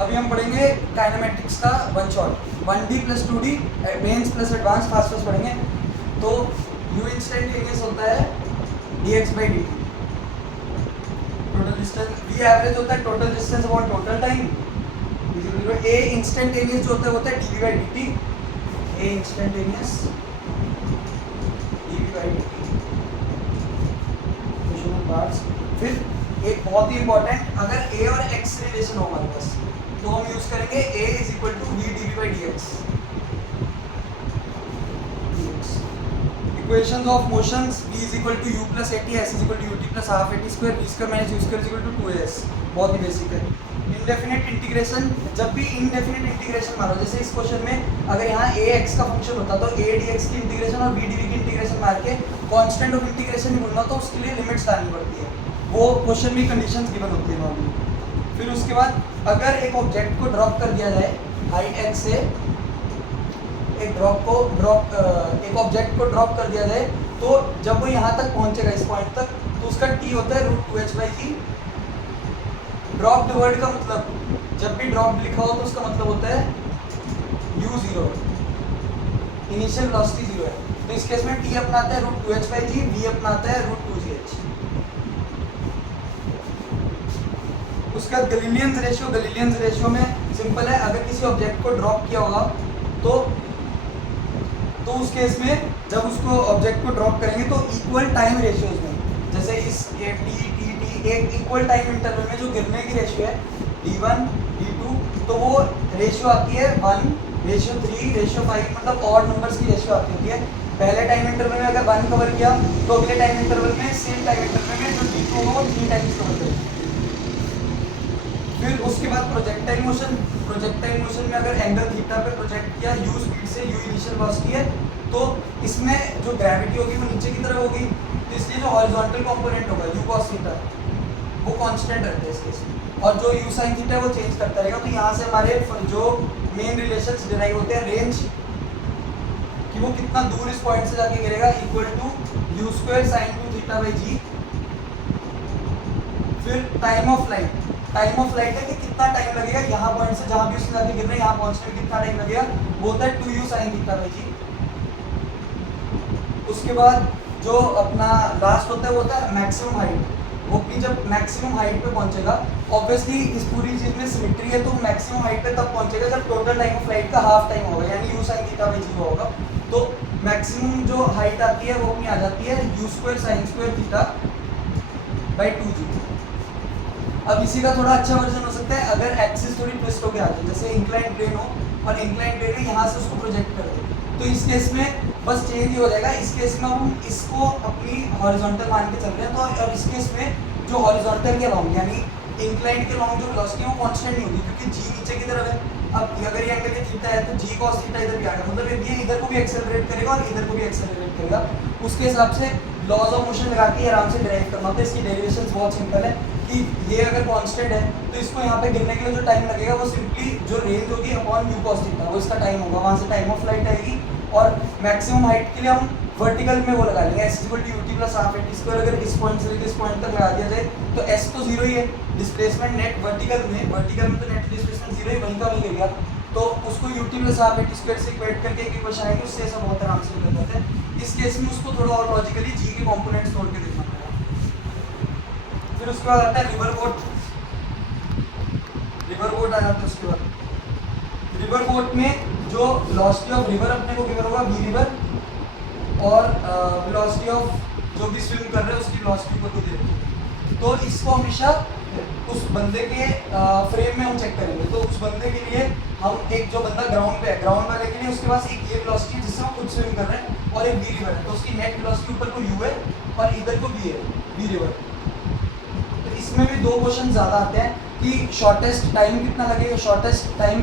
अभी हम पढ़ेंगे काइनेमेटिक्स का one shot, 1D plus 2D mains plus advance fast पढ़ेंगे। तो u इंस्टेंटेनियस होता है dx by dt, total distance v average होता है total distance upon total time. a instantaneous जो होता है dv by dt, a instantaneous dv by dt। फिर एक बहुत ही इंपॉर्टेंट, अगर a और x रिलेशन हो हमारे पास तो हम यूज करेंगे a is equal to v dv by dx। Equations of motions v is equal to u plus at, s is equal to ut plus half at square, v square minus u square is equal to 2as। बहुत ही basic है। Indefinite integration, जब भी indefinite integration मारो, जैसे इस question में अगर यहाँ ax का फंक्शन होता तो a dx की इंटीग्रेशन और v dv की इंटीग्रेशन मार के कांस्टेंट ऑफ इंटीग्रेशन ही बोलना, तो उसके लिए लिमिट्स लानी पड़ती है, वो क्वेश्चन में कंडीशंस गिवन होती है नॉर्मली। फिर उसके बाद अगर एक ऑब्जेक्ट को ड्रॉप कर दिया जाए हाइट x से, एक एक ऑब्जेक्ट को ड्रॉप कर दिया जाए, तो जब वो यहाँ तक पहुँचेगा इस पॉइंट तक, तो उसका t होता है √2h/g। ड्रॉप्ड वर्ड का मतलब, जब भी ड्रॉप लिखा हो तो उसका मतलब होता है u 0, इनिशियल वेलोसिटी 0 है। तो इस केस में t अपना आता है √2h/g, v अपना आता है √2gh। उसका गलीलियंस रेशियो में सिंपल है, अगर किसी ऑब्जेक्ट को ड्रॉप किया होगा तो उस केस में जब उसको ऑब्जेक्ट को ड्रॉप करेंगे तो इक्वल टाइम रेशियोज में, जैसे इस ये टी एक इक्वल टाइम इंटरवल में जो गिरने की रेशियो है d1 d2, तो वो रेशियो आती है 1:3:5, मतलब ऑड नंबर्स की रेशियो आती है। पहले टाइम इंटरवल में अगर 1 कवर किया तो अगले टाइम इंटरवल में सेम टाइम इंटरवल में जो d2 होगा वो 3 टाइम्स कवर करेगा। फिर उसके बाद प्रोजेक्टाइल मोशन में अगर एंगल थीटा पे प्रोजेक्ट किया u स्पीड से, u इनिशियल वेलोसिटी है, तो इसमें जो ग्रेविटी होगी वो नीचे की तरफ होगी, तो इसलिए जो हॉरिजॉन्टल कंपोनेंट होगा u cos थीटा वो कांस्टेंट रहता है इस केस में, और जो u sin थीटा वो चेंज करता रहेगा। तो यहाँ से हमारे जो मेन रिलेशंस डिराइव होते हैं, रेंज कि वो कितना दूर इस पॉइंट से जाके गिरेगा equal to u square sin 2θ/g। फिर टाइम ऑफ लाइट है कि कितना टाइम लगेगा यहाँ पॉइंट से जहाँ भी उसने जाके गिरना है, यहाँ पहुँचने में कितना टाइम लगेगा, वो होता है 2u sin θ/g। उसके बाद जो अपना लास्ट होता है वो होता है मैक्सिमम हाइट। वो अपनी जब मैक्सिमम हाइट पे पहुंचेगा, ऑब्वियसली इस पूरी चीज में सिमेट्री है, तो मैक्सिमम हाइट पे तब पहुंचेगा जब टोटल टाइम ऑफ लाइट का हाफ टाइम होगा, यानी u sin θ/g होगा। तो मैक्सिमम जो हाइट आती है वो अपनी आ जाती है u square sin square θ/2g। अब इसी का थोड़ा अच्छा वर्जन हो सकता है अगर एक्सिस थोड़ी ट्विस्ट होकर आ जाए, जैसे इंक्लाइन प्लेन हो और इंक्लाइन प्लेन में यहाँ से उसको प्रोजेक्ट कर दे, तो इस केस में बस चेंज ही हो जाएगा। इस केस में हम इसको अपनी हॉरिजॉन्टल मान के चल रहे हैं, तो और इस केस में जो हॉरिजॉन्टल के लॉन्ग यानी इंक्लाइन के लॉन्ग जो वेलोसिटी है वो कांस्टेंट नहीं होगी, क्योंकि g नीचे की तरफ है। अब अगर ये एंगल ये थीटा है तो g cos थीटा इधर भी आ गया, मतलब ये इधर को भी एक्सेलरेट करेगा और इधर को भी एक्सेलरेट करेगा। उसके हिसाब से लॉज ऑफ मोशन लगा के आराम से डिराइव करना होता है। इसकी डेरिवेशंस बहुत सिंपल है कि ये अगर कांस्टेंट है तो इसको यहाँ पे गिरने के लिए जो टाइम लगेगा वो सिंपली जो रेंज होगी अपॉन u cos थीटा, वो इसका टाइम होगा, वहाँ से टाइम ऑफ लाइट आएगी। और मैक्सिमम हाइट के लिए हम वर्टिकल में वो लगा लेंगे s = ut + half at square. अगर इस पॉइंट से लेकर इस पॉइंट तक लगा दिया जाए तो s तो 0 ही है, डिस्प्लेसमेंट नेट वर्टिकल में तो नेट डिस्प्लेसमेंट 0 ही वहीं का वहीं गिरेगा, तो उसको ut + हाफ at स्क्वायर से इक्वेट करके एक इक्वेशन आएगी, उससे सब बहुत आराम से निकल जाते हैं। इस केस में उसको थोड़ा और लॉजिकली g के कंपोनेंट्स तोड़ के देखना पड़ेगा। फिर उसके बाद आता है रिवर बोट आ जाता है। उसके बाद रिवर बोट में जो वेलोसिटी ऑफ रिवर अपने को गिवन होगा v रिवर, और वेलोसिटी ऑफ जो भी स्विम कर रहे हैं उसकी वेलोसिटी को दे देंगे। तो इसको हमेशा उस बंदे के फ्रेम में हम चेक करेंगे। तो उस बंदे के लिए हम एक जो बंदा ग्राउंड पे है, ग्राउंड वाले के लिए उसके पास एक ये वेलोसिटी जिससे हम खुद स्विम कर रहे हैं और एक v रिवर है, तो उसकी नेट वेलोसिटी ऊपर को u है और इधर को v है, v रिवर। तो इसमें भी दो क्वेश्चन ज़्यादा आते हैं कि शॉर्टेस्ट टाइम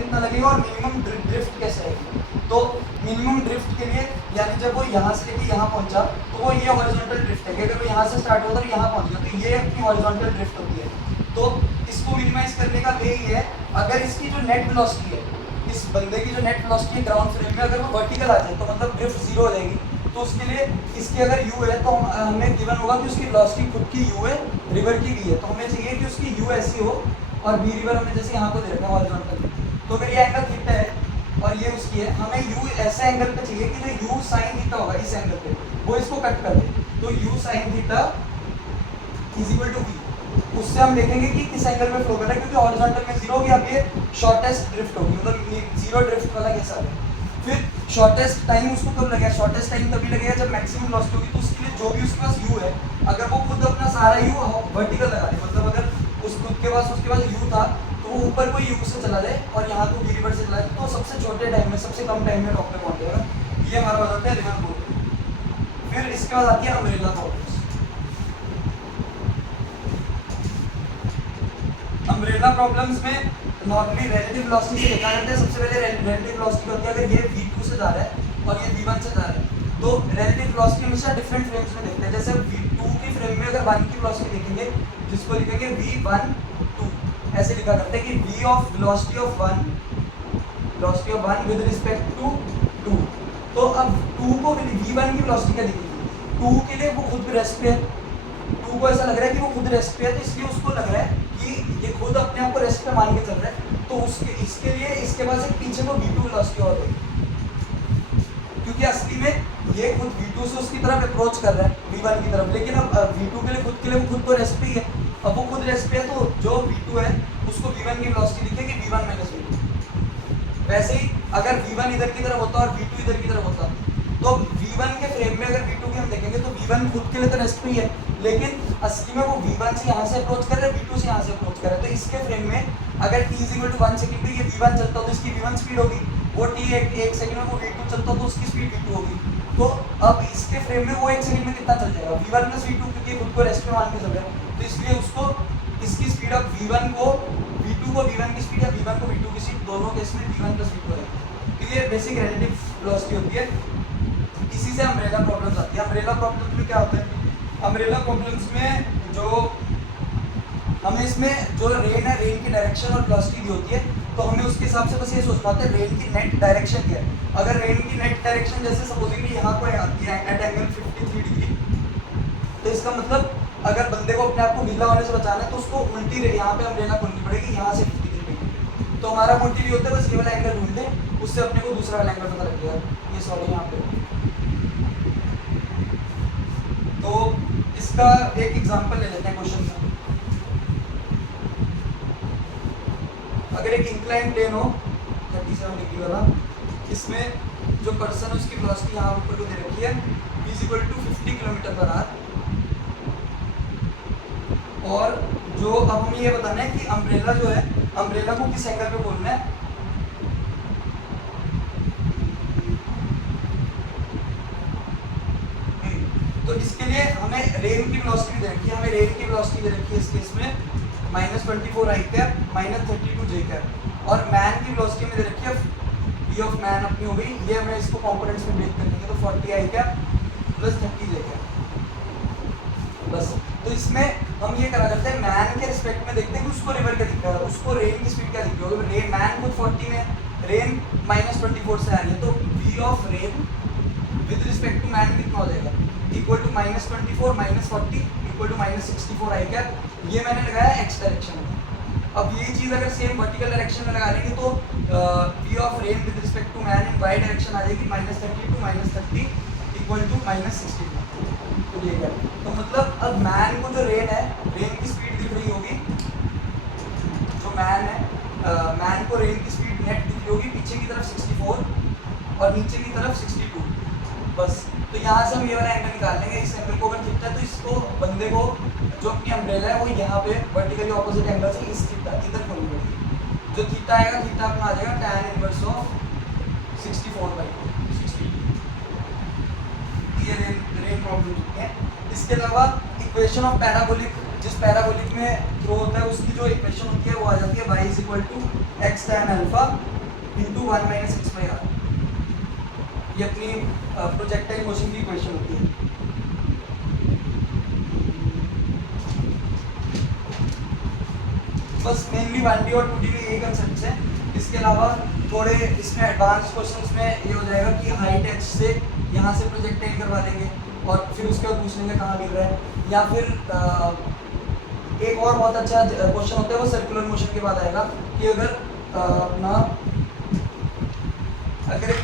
कितना लगेगा और मिनिमम ड्रिफ्ट कैसे आएगी। तो मिनिमम ड्रिफ्ट के लिए यानी जब वो यहाँ से लेके यहाँ पहुँचा तो वो ये हॉरिजॉन्टल ड्रिफ्ट है कि अगर वो यहाँ से स्टार्ट होता है तो यहाँ पहुँच गया, तो ये अपनी हॉरिजॉन्टल ड्रिफ्ट होती है। तो इसको मिनिमाइज करने का वे ही है, अगर इसकी जो नेट वेलोसिटी है, इस बंदे की जो नेट वेलोसिटी है ग्राउंड फ्रेम में, अगर वो वर्टिकल आ जाए तो मतलब ड्रिफ्ट 0 हो जाएगी। तो उसके लिए इसकी अगर u है तो हमें गिवन होगा कि उसकी वेलोसिटी खुद की u है, रिवर की v है, तो हमें चाहिए कि उसकी u ऐसी हो और वी रिवर हमने जैसे यहाँ को दे रखा है हॉरिजॉन्टल, तो अगर ये एंगल थीटा है और ये उसकी है, हमें u ऐसे एंगल पे चाहिए कि जो u साइन थीटा होगा इस एंगल पे वो इसको कट कर दे, तो u sine theta is equal to v। उससे हम देखेंगे कि किस एंगल में फ्लो कर रहा है, क्योंकि हॉरिजॉन्टल में जीरो होगी, अब ये शॉर्टेस्ट ड्रिफ्ट होगी, मतलब जीरो ड्रिफ्ट वाला केस आ गया। फिर शॉर्टेस्ट टाइम उसको कब लगेगा, शॉर्टेस्ट टाइम तभी लगेगा जब मैक्सिमम वेलोसिटी होगी, तो उसके लिए जो भी उसके पास u है, अगर वो खुद अपना सारा u वर्टिकल लगा दे, मतलब अगर उस खुद के पास उसके पास u था तो वो ऊपर को u से चला दे और यहाँ को v रिवर से चला दे, तो सबसे छोटे टाइम में सबसे कम टाइम में टॉप पे पहुंच जाएगा। ये हमारा हो जाता है रिवर फ्लो। फिर इसके बाद आती है अम्ब्रेला प्रॉब्लम्स। अम्ब्रेला प्रॉब्लम्स में नॉर्मली रिलेटिव वेलोसिटी से देखा जाता है। सबसे पहले रिलेटिव वेलोसिटी होती है, अगर ये v2 से जा रहा है और ये v1 से जा रहा है, तो रिलेटिव वेलोसिटी हमेशा डिफरेंट फ्रेम्स में देखते हैं। जैसे v2 की फ्रेम में अगर 1 की वेलोसिटी देखेंगे, जिसको लिखेंगे v1 2, ऐसे लिखा करते हैं कि v of velocity of 1 with respect to 2। तो अब 2 को v1 की वेलोसिटी क्या दिखेगी, 2 के लिए वो खुद रेस्ट पे है, 2 को ऐसा लग रहा है कि वो खुद रेस्ट पे है, तो इसलिए उसको लग रहा है कि ये खुद अपने आप को रेस्ट पे मान के चल रहा है, तो उसके इसके लिए इसके पास एक पीछे को v2 वेलोसिटी और है, क्योंकि असली में ये खुद v2 से उसकी तरफ अप्रोच कर रहा है v1 की तरफ, लेकिन अब v2 के लिए वो खुद तो रेस्ट पे ही है। अब वो खुद रेस्ट पे है, तो जो v2 है उसको v1 की वेलोसिटी लिखेगी v1 माइनस v2। वैसे ही अगर v1 इधर की तरफ होता और v2 इधर की तरफ होता, तो v1 के फ्रेम में अगर v2 की हम देखेंगे तो v1 खुद के लिए तो रेस्ट पे ही है, लेकिन असली में वो v1 से यहाँ से अप्रोच कर रहा है, v2 से यहाँ से अप्रोच कर रहा है। तो इसके फ्रेम में अगर t = 1 सेकंड पे ये v1 चलता तो इसकी v1 स्पीड होगी, वो t एक सेकंड में वो v2 चलता तो उसकी स्पीड v2 होगी। तो अब इसके फ्रेम में वो एक सेकंड में कितना चल जाएगा, v1 + v2, क्योंकि खुद को रेस्ट पे मान के चल रहा है, तो इसलिए उसको इसकी स्पीड अब v1 को v1 की स्पीड या v1 को v2 की स्पीड, दोनों केस में v1 + v2 है। तो ये बेसिक रिलेटिव वेलोसिटी होती है। इसी से अम्ब्रेला प्रॉब्लम्स आती है। अम्ब्रेला प्रॉब्लम्स में क्या होता है, अम्ब्रेला प्रॉब्लम्स में जो हमें इसमें जो रेन है, रेन की डायरेक्शन और वेलोसिटी दी होती है, तो हमें उसके हिसाब से बस ये सोचना होता है रेन की नेट डायरेक्शन क्या है। अगर रेन की नेट डायरेक्शन जैसे सपोजिंगली यहाँ को आती है एट एंगल 53 डिग्री, तो इसका मतलब अगर बंदे को अपने आप को गीला होने से बचाना है तो उसको उल्टी यहाँ पे अम्ब्रेला खोलनी पड़ेगी, यहाँ से 53 डिग्री। तो हमारा मोटिव ये होता है बस ये वाला एंगल ढूंढ ले, उससे अपने को दूसरा वाला एंगल पता लग जाएगा। ये सॉरी यहाँ पे, तो इसका एक एग्जांपल ले लेते हैं क्वेश्चन का। अगर एक इंक्लाइन प्लेन हो 37 डिग्री वाला, इसमें जो पर्सन है उसकी वेलोसिटी यहाँ ऊपर को दे रखी है v = 50 km/h, और जो अब हमें ये बताना है कि अम्ब्रेला जो है, अम्ब्रेला को किस एंगल पे खोलना है। तो इसके लिए हमें रेन की वेलोसिटी दे रखी है, हमें रेन की वेलोसिटी दे रखी है इस केस में -24 i कैप -32 j कैप, और मैन की वेलोसिटी में दे रखी है v ऑफ मैन अपनी हो गई, ये हमें इसको कंपोनेंट्स में ब्रेक करनी है, तो 40 i कैप + 30 j कैप बस। तो इसमें हम ये करा करते हैं, मैन के रिस्पेक्ट में देखते हैं कि उसको रिवर क्या दिख रहा है, उसको रेन की स्पीड क्या दिख रही है। रेन मैन खुद 40 में, रेन -24 से आ रही है, तो v of rain with respect to man कितना हो जाएगा, equal to -24 - 40 equal to -64 i cap. ये मैंने लगाया x डायरेक्शन में। अब यही चीज़ अगर सेम वर्टिकल डायरेक्शन में लगा लेंगे तो v of rain with respect to man in y direction आ जाएगी -32 - 30 इक्वल टू -64। तो ये क्या, तो मतलब अब मैन को जो रेन है, रेन की स्पीड दिख रही होगी, जो मैन है, मैन को रेन की स्पीड नेट दिख रही होगी पीछे की तरफ 64 और नीचे की तरफ 62 बस। तो यहाँ से हम ये वाला एंगल निकाल लेंगे, इस एंगल को अगर थीटा है तो इसको बंदे को जो अपनी अम्ब्रेला है वो यहाँ पे वर्टिकली ऑपोजिट एंगल से इस थीटा इधर खोलनी पड़ेगी। जो थीटा आएगा, थीटा अपना आ जाएगा tan इनवर्स ऑफ 64/60। ये रेन प्रॉब्लम होती है। इसके अलावा इक्वेशन ऑफ पैराबोलिक, जिस पैराबोलिक में थ्रो होता है उसकी जो इक्वेशन होती है वो आ जाती है y = x tan α × 1 - x/r। ये अपनी प्रोजेक्टाइल मोशन की इक्वेशन होती है। बस मेनली 1D और 2D में यही कंसेप्ट है। इसके अलावा थोड़े इसमें एडवांस क्वेश्चंस में ये हो जाएगा कि हाइट h से यहाँ से प्रोजेक्टाइल करवा देंगे और फिर उसके बाद पूछ लेंगे कहाँ गिर रहा है, या फिर एक और बहुत अच्छा क्वेश्चन होता है वो सर्कुलर मोशन के बाद आएगा कि अगर अपना अगर एक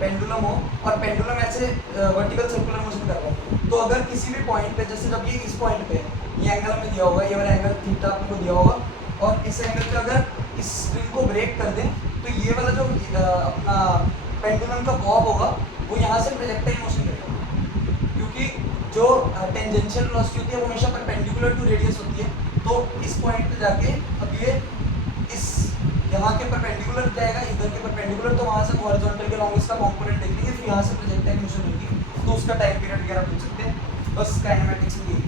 पेंडुलम हो और पेंडुलम ऐसे वर्टिकल सर्कुलर मोशन कर रहा है, तो अगर किसी भी पॉइंट पे, जैसे जब ये इस पॉइंट पे है, ये एंगल हमें दिया होगा, ये वाला एंगल थीटा आपको दिया होगा, और इस एंगल पे अगर इस स्प्रिंग को ब्रेक कर दें तो ये वाला जो अपना पेंडुलम का बॉब होगा वो यहाँ से प्रोजेक्टाइल मोशन करेगा, क्योंकि जो टेंजेंशियल वेलोसिटी होती है वो हमेशा परपेंडिकुलर टू रेडियस होती है। तो इस पॉइंट पे जाके अब ये इस यहाँ के परपेंडिकुलर जाएगा, इधर के परपेंडिकुलर, तो वहाँ से हॉरिजॉन्टल के लॉन्ग इसका कंपोनेंट देखेंगे, फिर यहाँ से प्रोजेक्टाइल मोशन होगी, तो उसका टाइम पीरियड वगैरह पूछ सकते हैं। बस काइनेमैटिक्स में यही